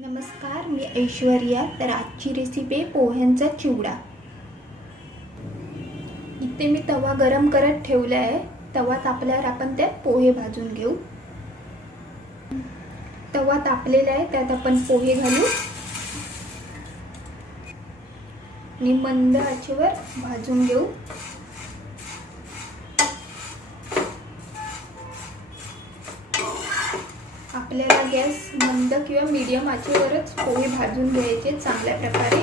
नमस्कार, मी ऐश्वर्या. तर आजची रेसिपी आहे पोह्यांचा चिवडा. इथे मी तवा गरम करत ठेवला आहे. तवा तापल्यावर आपण त्यात पोहे भाजून घेऊ. तवा तापलेला आहे, त्यात आपण पोहे घालू आणि मंद आचेवर भाजून घेऊ. आपल्याला गॅस मंद किंवा मीडियम आचेवरच पोहे भाजून घ्यायचे चांगल्या प्रकारे.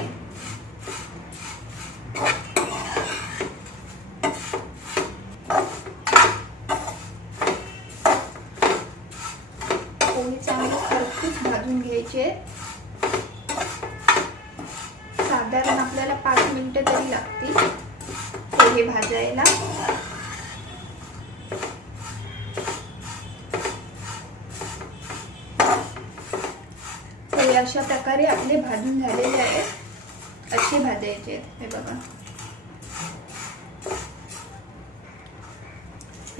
पोहे चांगले खरपूस भाजून घ्यायचे. साधारण आपल्याला 5 मिनिटं तरी लागतील पोहे भाजायला. अशा प्रकारे आपले भाजून झालेले आहेत. असे भाजायचे आहेत. हे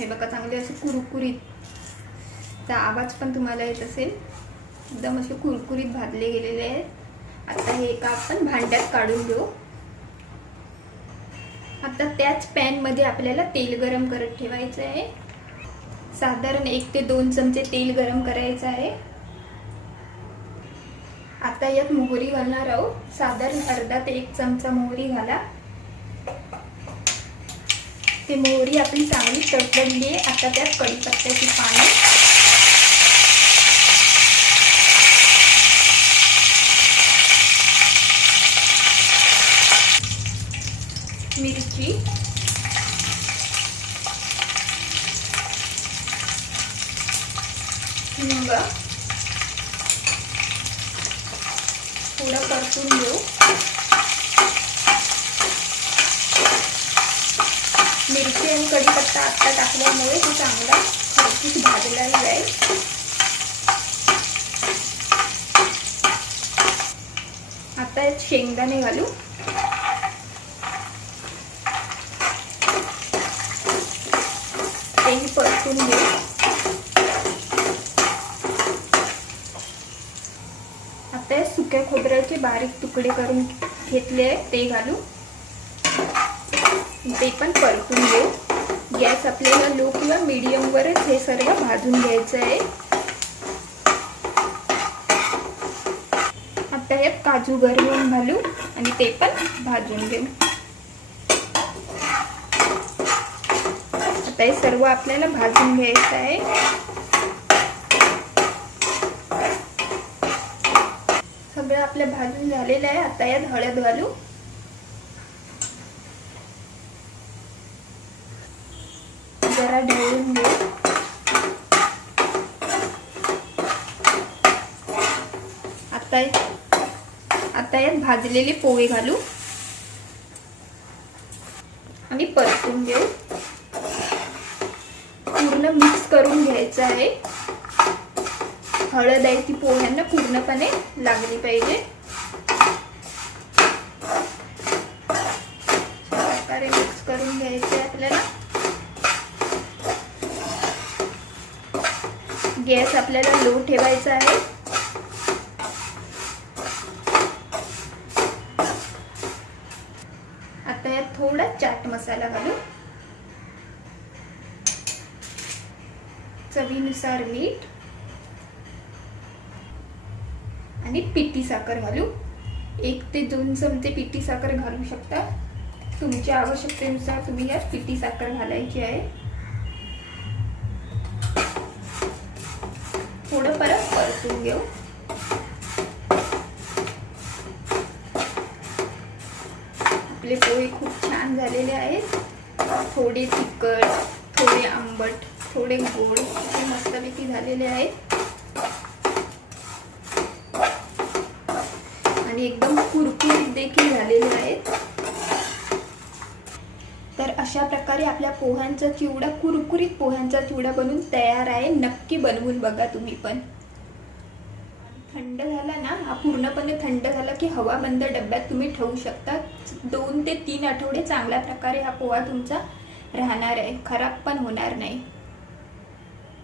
बघा चांगले असे कुरकुरीत. त्या आवाज पण तुम्हाला येत असेल. एकदम असे कुरकुरीत भाजले गेलेले आहेत. आता हे एका आपण भांड्यात काढून घेऊ. आता त्याच पॅन मध्ये आपल्याला तेल गरम करत ठेवायचं आहे. साधारण 1 ते 2 चमचे तेल गरम करायचं आहे. आता यात मोहरी घालणार आहोत. साधारण अर्धा ते 1 चमचा मोहरी घाला. ते मोहरी आपली चांगली तडतडली आहे. आता त्यात कढीपत्त्याची पाने, मिरची, हिंग थोडं परतून घेऊ. मिरची आणि कढीपत्ता आता टाकल्यामुळे तो चांगला खरपूस भाजला जाईल. आता यात शेंगदाणे घालू. तेही परतून घेऊ. आता सुक्या खोबऱ्याचे बारीक तुकडे करून घेतले ते घालू. ते पण परतून घेऊ. गॅस आपल्याला लो किंवा मीडियम वरच हे सर्व भाजून घ्यायचं आहे. आता यात काजू गरम घालू आणि ते पण भाजून घेऊ. आता हे सर्व आपल्याला भाजून घ्यायचं आहे. सगळं आपलं भाजून झालेलं आहे. आता यात हळद घालू. जरा ढवळून घेऊ. आता यात भाजलेले पोहे घालू आणि परतून घेऊ. पूर्ण मिक्स करून घ्यायचं आहे. हळद आहे ती पोह्यांना पूर्णपणे लागली पाहिजे. प्रकारे मिक्स करून घ्यायचे आपल्याला. गॅस आपल्याला लो ठेवायचा आहे. आता यात थोडा चाट मसाला घालू. चवीनुसार मीठ आणि पिठी साखर घालू. 1 ते 2 चमचे पिठी साखर घालू शकता. तुमच्या आवश्यकतेनुसार तुम्ही यात पिठी साखर घालायची आहे. थोडं परत परतून घेऊ. आपले पोहे खूप छान झालेले आहेत. थोडे तिखट, थोडे आंबट, थोडे गोड असे मस्तपैकी झालेले आहेत. आणि एकदम कुरकुरीत देखील झालेले आहेत. तर अशा प्रकारे आपल्या पोह्यांचा चिवडा, कुरकुरीत पोह्यांचा चिवडा बनून तयार आहे. नक्की बनवून बघा तुम्ही पण. थंड झाला ना, हा पूर्णपणे थंड झाला की हवाबंद डब्यात तुम्ही ठेवू शकता. 2 ते 3 आठवडे चांगल्या प्रकारे हा पोहा तुमचा राहणार आहे. खराब पण होणार नाही.